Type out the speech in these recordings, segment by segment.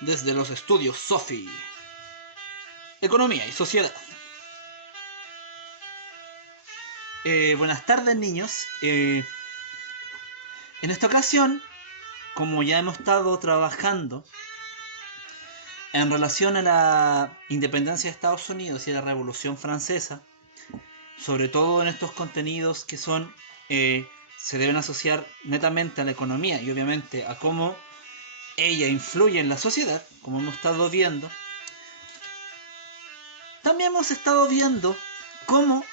desde los estudios SOFI, Economía y Sociedad. Buenas tardes, niños. En esta ocasión, como ya hemos estado trabajando en relación a la independencia de Estados Unidos y a la Revolución Francesa, sobre todo en estos contenidos que son se deben asociar netamente a la economía y obviamente a cómo ella influye en la sociedad, como hemos estado viendo, también hemos estado viendo cómo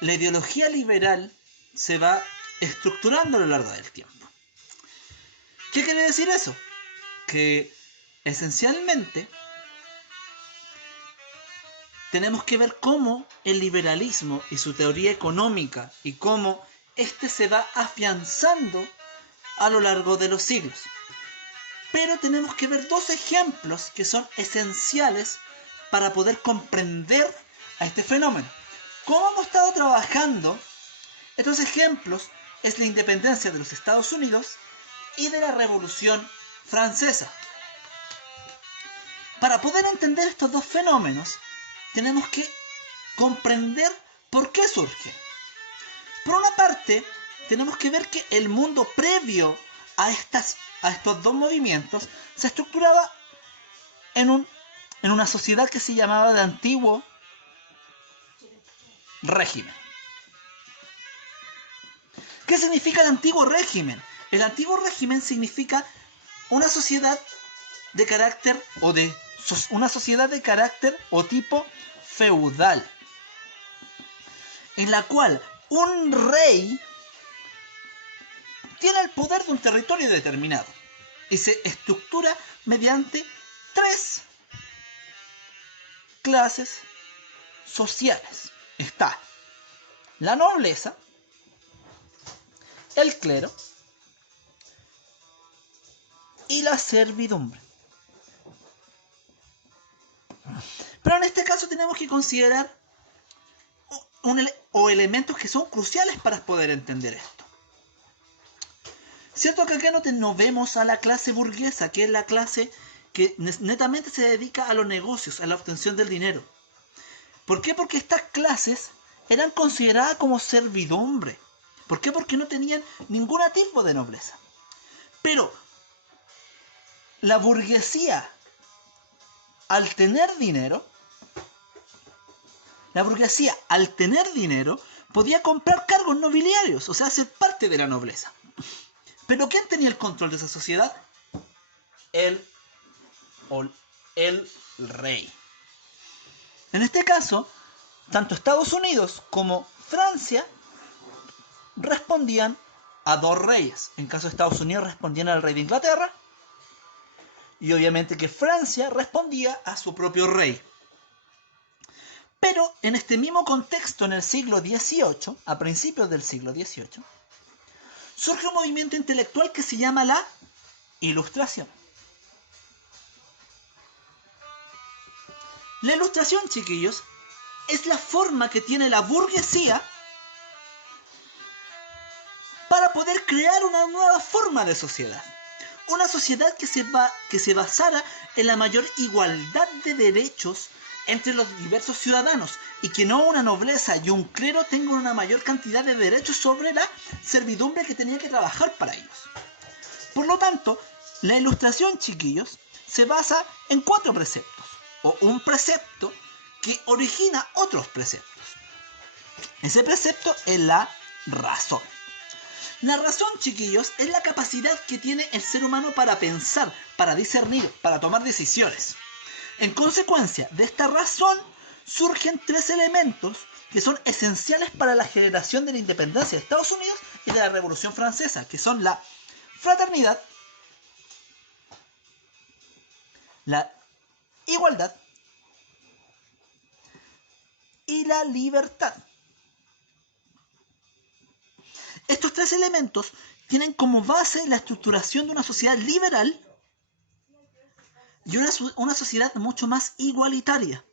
la ideología liberal se va estructurando a lo largo del tiempo. ¿Qué quiere decir eso? Que esencialmente tenemos que ver cómo el liberalismo y su teoría económica y cómo este se va afianzando a lo largo de los siglos. Pero tenemos que ver dos ejemplos que son esenciales para poder comprender a este fenómeno. ¿Cómo hemos estado trabajando? Estos ejemplos es la independencia de los Estados Unidos y de la Revolución Francesa. Para poder entender estos dos fenómenos, tenemos que comprender por qué surgen. Por una parte, tenemos que ver que el mundo previo a estos dos movimientos se estructuraba en una sociedad que se llamaba de antiguo régimen. ¿Qué significa el antiguo régimen? El antiguo régimen significa una sociedad de carácter o tipo feudal, en la cual un rey tiene el poder de un territorio determinado y se estructura mediante tres clases sociales. Está la nobleza, el clero y la servidumbre. Pero en este caso tenemos que considerar elementos que son cruciales para poder entender esto. Cierto que acá no vemos a la clase burguesa, que es la clase que netamente se dedica a los negocios, a la obtención del dinero. ¿Por qué? Porque estas clases eran consideradas como servidumbre. ¿Por qué? Porque no tenían ningún tipo de nobleza. Pero la burguesía, al tener dinero, podía comprar cargos nobiliarios, o sea, ser parte de la nobleza. ¿Pero quién tenía el control de esa sociedad? El rey. En este caso, tanto Estados Unidos como Francia respondían a dos reyes. En caso de Estados Unidos respondían al rey de Inglaterra y obviamente que Francia respondía a su propio rey. Pero en este mismo contexto, en el siglo XVIII, a principios del siglo XVIII, surge un movimiento intelectual que se llama la Ilustración. La Ilustración, chiquillos, es la forma que tiene la burguesía para poder crear una nueva forma de sociedad. Una sociedad que se basara en la mayor igualdad de derechos entre los diversos ciudadanos y que no una nobleza y un clero tengan una mayor cantidad de derechos sobre la servidumbre que tenía que trabajar para ellos. Por lo tanto, la Ilustración, chiquillos, se basa en 4 preceptos o un precepto que origina otros preceptos. Ese precepto es la razón. La razón, chiquillos, es la capacidad que tiene el ser humano para pensar, para discernir, para tomar decisiones. En consecuencia de esta razón, surgen 3 elementos que son esenciales para la generación de la independencia de Estados Unidos y de la Revolución Francesa, que son la fraternidad, la igualdad y la libertad. Estos 3 elementos tienen como base la estructuración de una sociedad liberal y una sociedad mucho más igualitaria.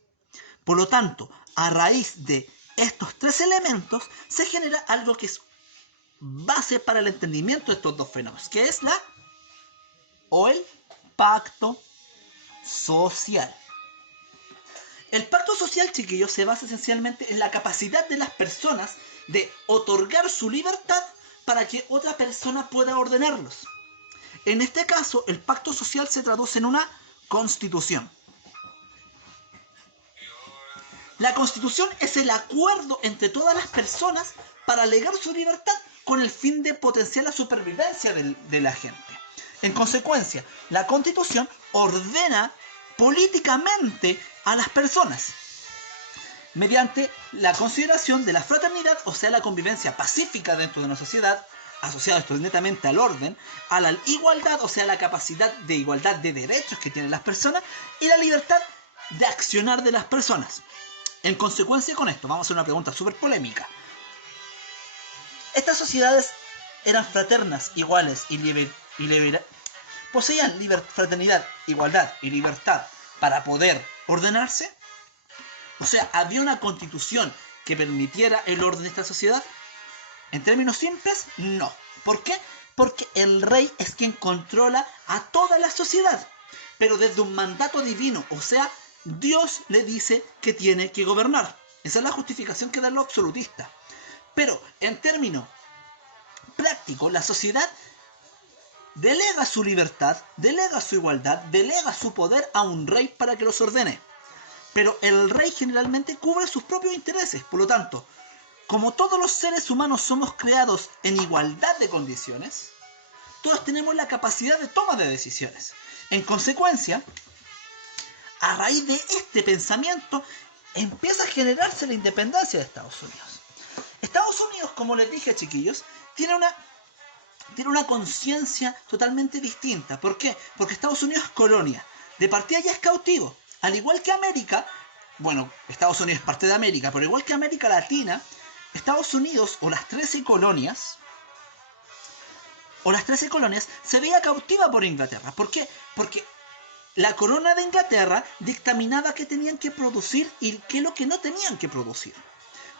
Por lo tanto, a raíz de estos 3 elementos se genera algo que es base para el entendimiento de estos dos fenómenos, que es el pacto social. El pacto social, chiquillos, se basa esencialmente en la capacidad de las personas de otorgar su libertad para que otra persona pueda ordenarlos. En este caso, el pacto social se traduce en una constitución. La constitución es el acuerdo entre todas las personas para legar su libertad con el fin de potenciar la supervivencia de la gente. En consecuencia, la constitución ordena políticamente a las personas mediante la consideración de la fraternidad, o sea, la convivencia pacífica dentro de una sociedad, asociado esto netamente al orden, a la igualdad, o sea, la capacidad de igualdad de derechos que tienen las personas, y la libertad de accionar de las personas. En consecuencia con esto, vamos a hacer una pregunta súper polémica. Estas sociedades eran fraternas, iguales poseían fraternidad, igualdad y libertad para poder ordenarse. O sea, ¿había una constitución que permitiera el orden de esta sociedad? En términos simples, no. ¿Por qué? Porque el rey es quien controla a toda la sociedad, pero desde un mandato divino, o sea, Dios le dice que tiene que gobernar. Esa es la justificación que dan los absolutistas. Pero en términos prácticos, la sociedad delega su libertad, delega su igualdad, delega su poder a un rey para que los ordene. Pero el rey generalmente cubre sus propios intereses. Por lo tanto, como todos los seres humanos somos creados en igualdad de condiciones, todos tenemos la capacidad de toma de decisiones. En consecuencia, a raíz de este pensamiento, empieza a generarse la independencia de Estados Unidos. Estados Unidos, como les dije, chiquillos, tiene una conciencia totalmente distinta. ¿Por qué? Porque Estados Unidos es colonia. De partida ya es cautivo. Al igual que América, bueno, Estados Unidos es parte de América, pero igual que América Latina, Estados Unidos o las 13 colonias se veía cautiva por Inglaterra. ¿Por qué? Porque la corona de Inglaterra dictaminaba qué tenían que producir y qué es lo que no tenían que producir.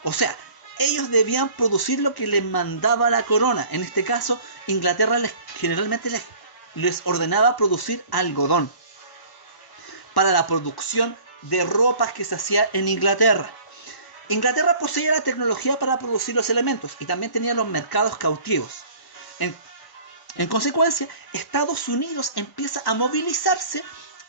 O sea, ellos debían producir lo que les mandaba la corona. En este caso, Inglaterra generalmente les ordenaba producir algodón para la producción de ropas que se hacía en Inglaterra. Inglaterra poseía la tecnología para producir los elementos y también tenía los mercados cautivos. En consecuencia, Estados Unidos empieza a movilizarse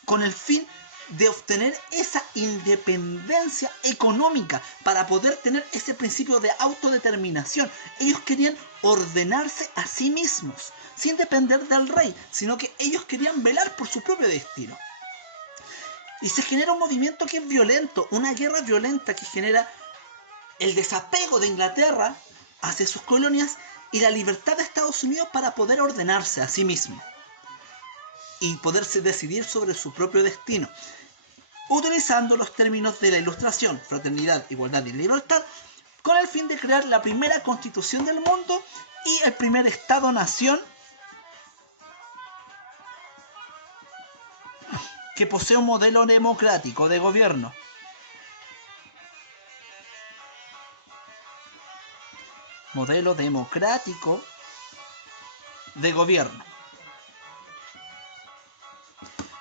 con el fin de obtener esa independencia económica para poder tener ese principio de autodeterminación. Ellos querían ordenarse a sí mismos, sin depender del rey, sino que ellos querían velar por su propio destino. Y se genera un movimiento que es violento, una guerra violenta que genera el desapego de Inglaterra hacia sus colonias y la libertad de Estados Unidos para poder ordenarse a sí mismo y poderse decidir sobre su propio destino, utilizando los términos de la Ilustración, fraternidad, igualdad y libertad, con el fin de crear la primera constitución del mundo y el primer Estado-nación que posee un modelo democrático de gobierno. Modelo democrático de gobierno.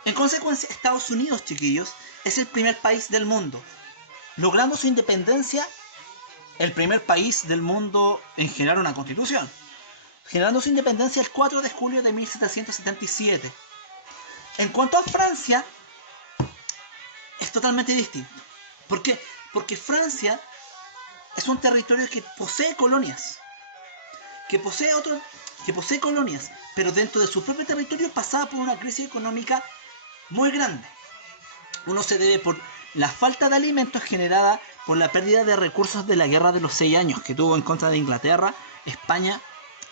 En consecuencia, Estados Unidos, chiquillos, es el primer país del mundo, logrando su independencia, el primer país del mundo en generar una constitución, generando su independencia el 4 de julio de 1777. En cuanto a Francia, es totalmente distinto. ¿Por qué? Porque Francia es un territorio que posee colonias, que posee colonias, pero dentro de su propio territorio pasaba por una crisis económica muy grande. Uno se debe por la falta de alimentos generada por la pérdida de recursos de la Guerra de los 6 años que tuvo en contra de Inglaterra, España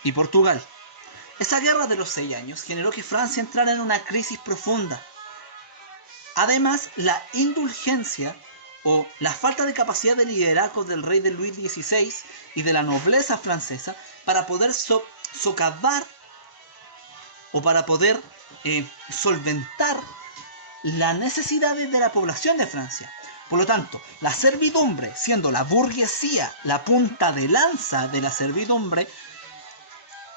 y Portugal. Esa Guerra de los 6 años generó que Francia entrara en una crisis profunda. Además, la indulgencia o la falta de capacidad de liderazgo del rey de Luis XVI y de la nobleza francesa para poder socavar o para poder solventar las necesidades de la población de Francia. Por lo tanto, la servidumbre, siendo la burguesía la punta de lanza de la servidumbre,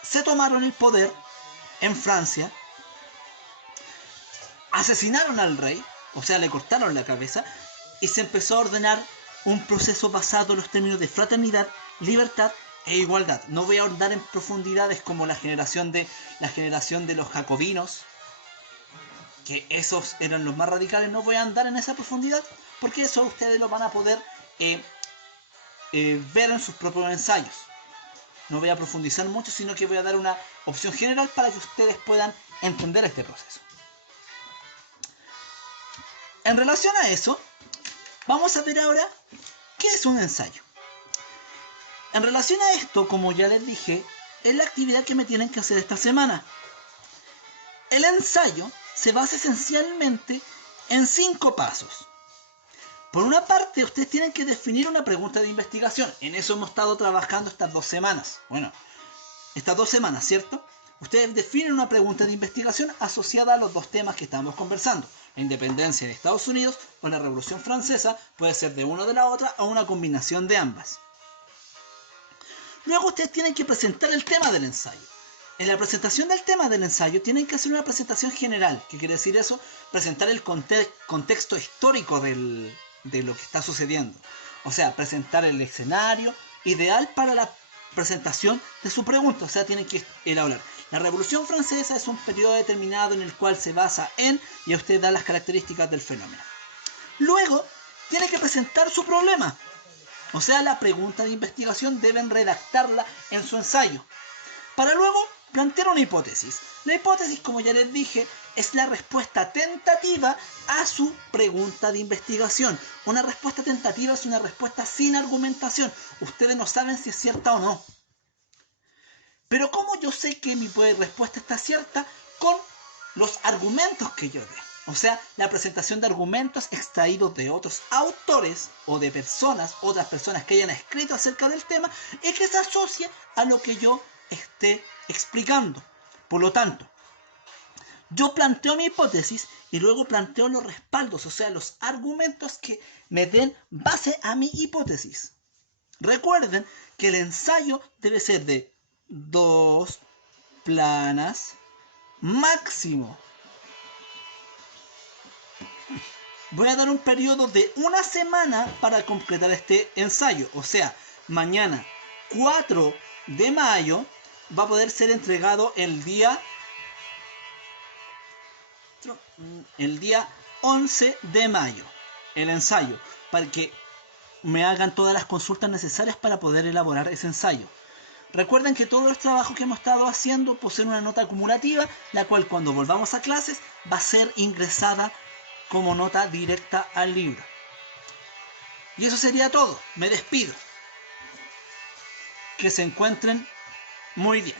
se tomaron el poder en Francia asesinaron al rey, o sea, le cortaron la cabeza, y se empezó a ordenar un proceso basado en los términos de fraternidad, libertad e igualdad. No voy a ahondar en profundidades como la generación de los jacobinos, que esos eran los más radicales. No voy a andar en esa profundidad, porque eso ustedes lo van a poder ver en sus propios ensayos. No voy a profundizar mucho, sino que voy a dar una opción general para que ustedes puedan entender este proceso. En relación a eso, vamos a ver ahora qué es un ensayo. En relación a esto, como ya les dije, es la actividad que me tienen que hacer esta semana. El ensayo se basa esencialmente en 5 pasos. Por una parte, ustedes tienen que definir una pregunta de investigación. En eso hemos estado trabajando estas 2 semanas. Bueno, estas 2 semanas, ¿cierto? Ustedes definen una pregunta de investigación asociada a los 2 temas que estamos conversando. La independencia de Estados Unidos o la Revolución Francesa, puede ser de una o de la otra o una combinación de ambas. Luego ustedes tienen que presentar el tema del ensayo. En la presentación del tema del ensayo tienen que hacer una presentación general. ¿Qué quiere decir eso? Presentar el contexto histórico de lo que está sucediendo. O sea, presentar el escenario ideal para la presentación de su pregunta. O sea, tienen que elaborar. La Revolución Francesa es un periodo determinado en el cual se basa en, y a usted da las características del fenómeno. Luego, tiene que presentar su problema. O sea, la pregunta de investigación deben redactarla en su ensayo. Para luego plantear una hipótesis. La hipótesis, como ya les dije, es la respuesta tentativa a su pregunta de investigación. Una respuesta tentativa es una respuesta sin argumentación. Ustedes no saben si es cierta o no. Pero ¿cómo yo sé que mi respuesta está cierta? Con los argumentos que yo dé. O sea, la presentación de argumentos extraídos de otros autores o de otras personas que hayan escrito acerca del tema y que se asocie a lo que yo esté explicando. Por lo tanto, yo planteo mi hipótesis y luego planteo los respaldos, o sea, los argumentos que me den base a mi hipótesis. Recuerden que el ensayo debe ser de 2 planas máximo. Voy a dar un periodo de 1 semana para completar este ensayo. O sea, mañana 4 de mayo va a poder ser entregado el día 11 de mayo. El ensayo. Para que me hagan todas las consultas necesarias para poder elaborar ese ensayo. Recuerden que todos los trabajos que hemos estado haciendo poseen una nota acumulativa, la cual cuando volvamos a clases va a ser ingresada como nota directa al libro. Y eso sería todo. Me despido. Que se encuentren muy bien.